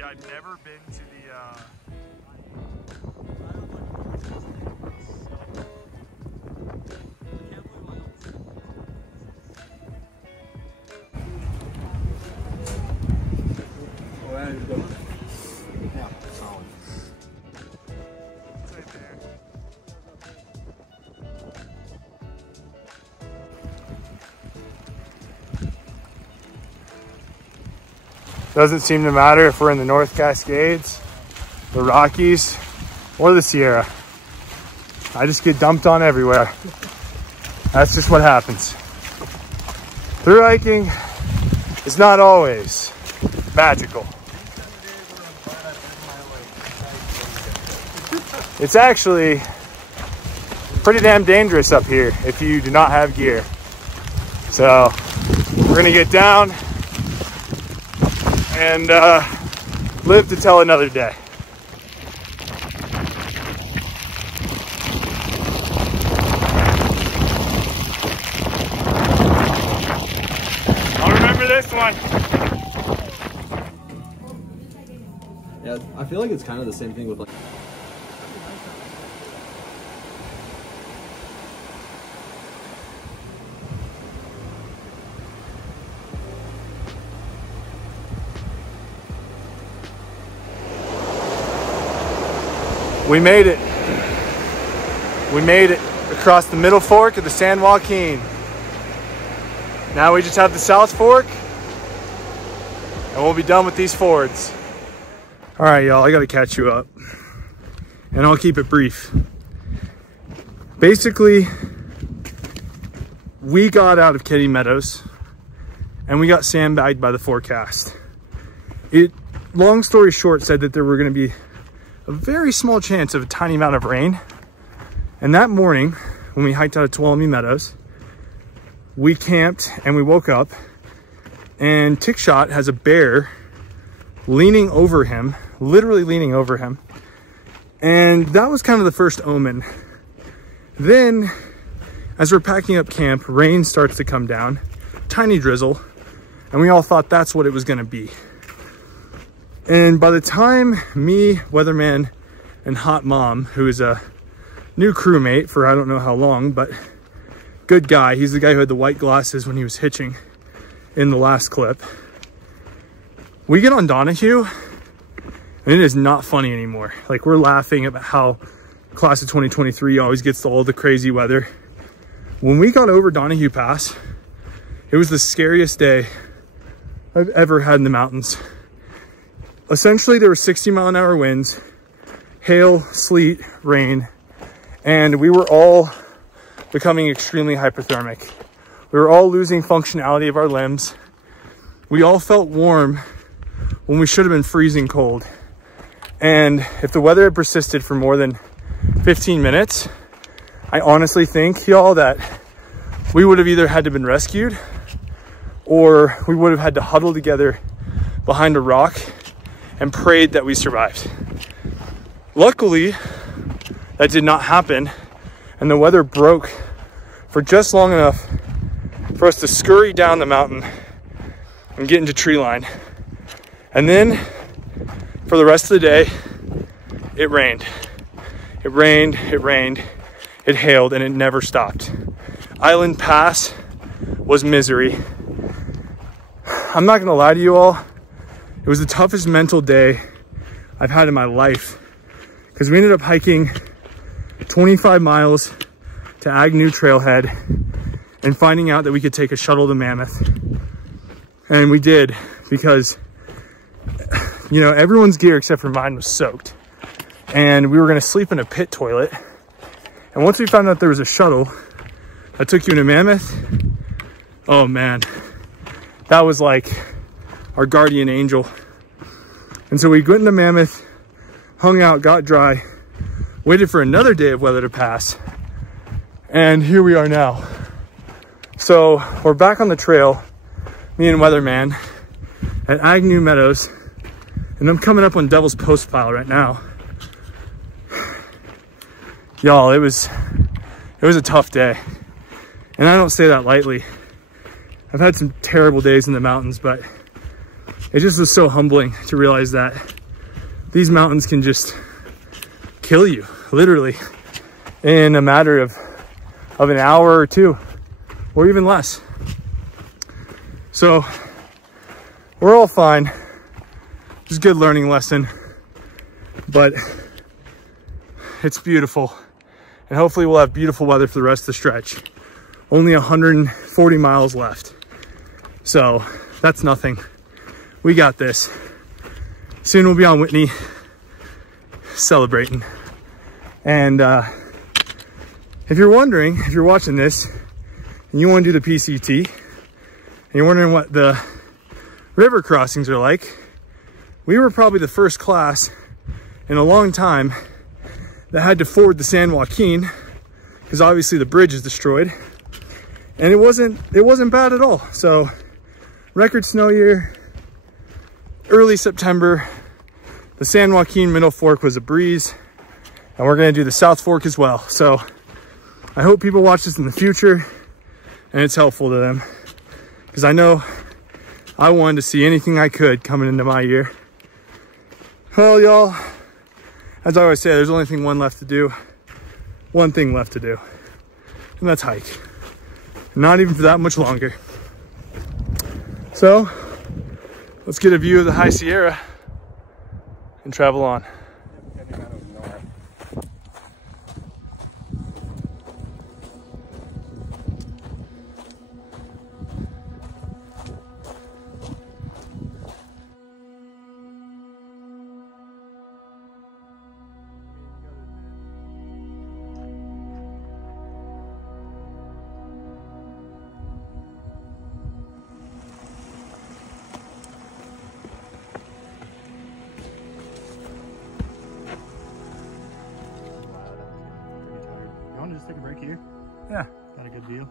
Yeah, I've never been to the it's right there. Doesn't seem to matter if we're in the North Cascades, the Rockies, or the Sierra. I just get dumped on everywhere. That's just what happens. Through hiking is not always magical. It's actually pretty damn dangerous up here if you do not have gear. So we're gonna get down and live to tell another day. I'll remember this one. Yeah, I feel like it's kind of the same thing with like. We made it. We made it across the middle fork of the San Joaquin. Now we just have the South Fork and we'll be done with these fords. All right, y'all, I gotta catch you up and I'll keep it brief. Basically, we got out of Kitty Meadows and we got sandbagged by the forecast. It, long story short, said that there were gonna be a very small chance of a tiny amount of rain. And that morning, when we hiked out of Tuolumne Meadows, we camped and we woke up and Tickshot has a bear leaning over him, literally leaning over him. And that was kind of the first omen. Then, as we're packing up camp, rain starts to come down, tiny drizzle, and we all thought that's what it was gonna be. And by the time me, Weatherman, and Hot Mom, who is a new crewmate for I don't know how long, but good guy. He's the guy who had the white glasses when he was hitching in the last clip. We get on Donohue, and it is not funny anymore. Like, we're laughing about how class of 2023 always gets all the crazy weather. When we got over Donohue Pass, it was the scariest day I've ever had in the mountains. Essentially, there were 60-mile-an-hour winds, hail, sleet, rain, and we were all becoming extremely hypothermic. We were all losing functionality of our limbs. We all felt warm when we should have been freezing cold. And if the weather had persisted for more than 15 minutes, I honestly think, y'all, that we would have either had to have been rescued or we would have had to huddle together behind a rock and prayed that we survived. Luckily, that did not happen, and the weather broke for just long enough for us to scurry down the mountain and get into tree line. And then, for the rest of the day, it rained. It rained, it rained, it hailed, and it never stopped. Island Pass was misery. I'm not gonna lie to you all, it was the toughest mental day I've had in my life, because we ended up hiking 25 miles to Agnew Trailhead and finding out that we could take a shuttle to Mammoth. And we did, because, you know, everyone's gear except for mine was soaked. And we were gonna sleep in a pit toilet. And once we found out there was a shuttle that took you to Mammoth, oh man, that was like our guardian angel. And so we went into Mammoth, hung out, got dry, waited for another day of weather to pass, and here we are now. So we're back on the trail, me and Weatherman, at Agnew Meadows, and I'm coming up on Devil's Post Pile right now. Y'all, it was a tough day, and I don't say that lightly. I've had some terrible days in the mountains, but it just was so humbling to realize that these mountains can just kill you, literally, in a matter of an hour or two, or even less. So we're all fine. It's a good learning lesson, but it's beautiful. And hopefully we'll have beautiful weather for the rest of the stretch. Only 140 miles left. So that's nothing. We got this. Soon we'll be on Whitney celebrating. And if you're wondering, if you're watching this and you want to do the PCT, and you're wondering what the river crossings are like, we were probably the first class in a long time that had to ford the San Joaquin, because obviously the bridge is destroyed, and it wasn't bad at all. So record snow year, early September, the San Joaquin Middle Fork was a breeze, and we're gonna do the South Fork as well. So I hope people watch this in the future and it's helpful to them, because I know I wanted to see anything I could coming into my year. Well, y'all, as I always say, there's only one thing left to do, and that's hike. Not even for that much longer. So let's get a view of the High Sierra and travel on. Just take a break here. Yeah. Got a good view.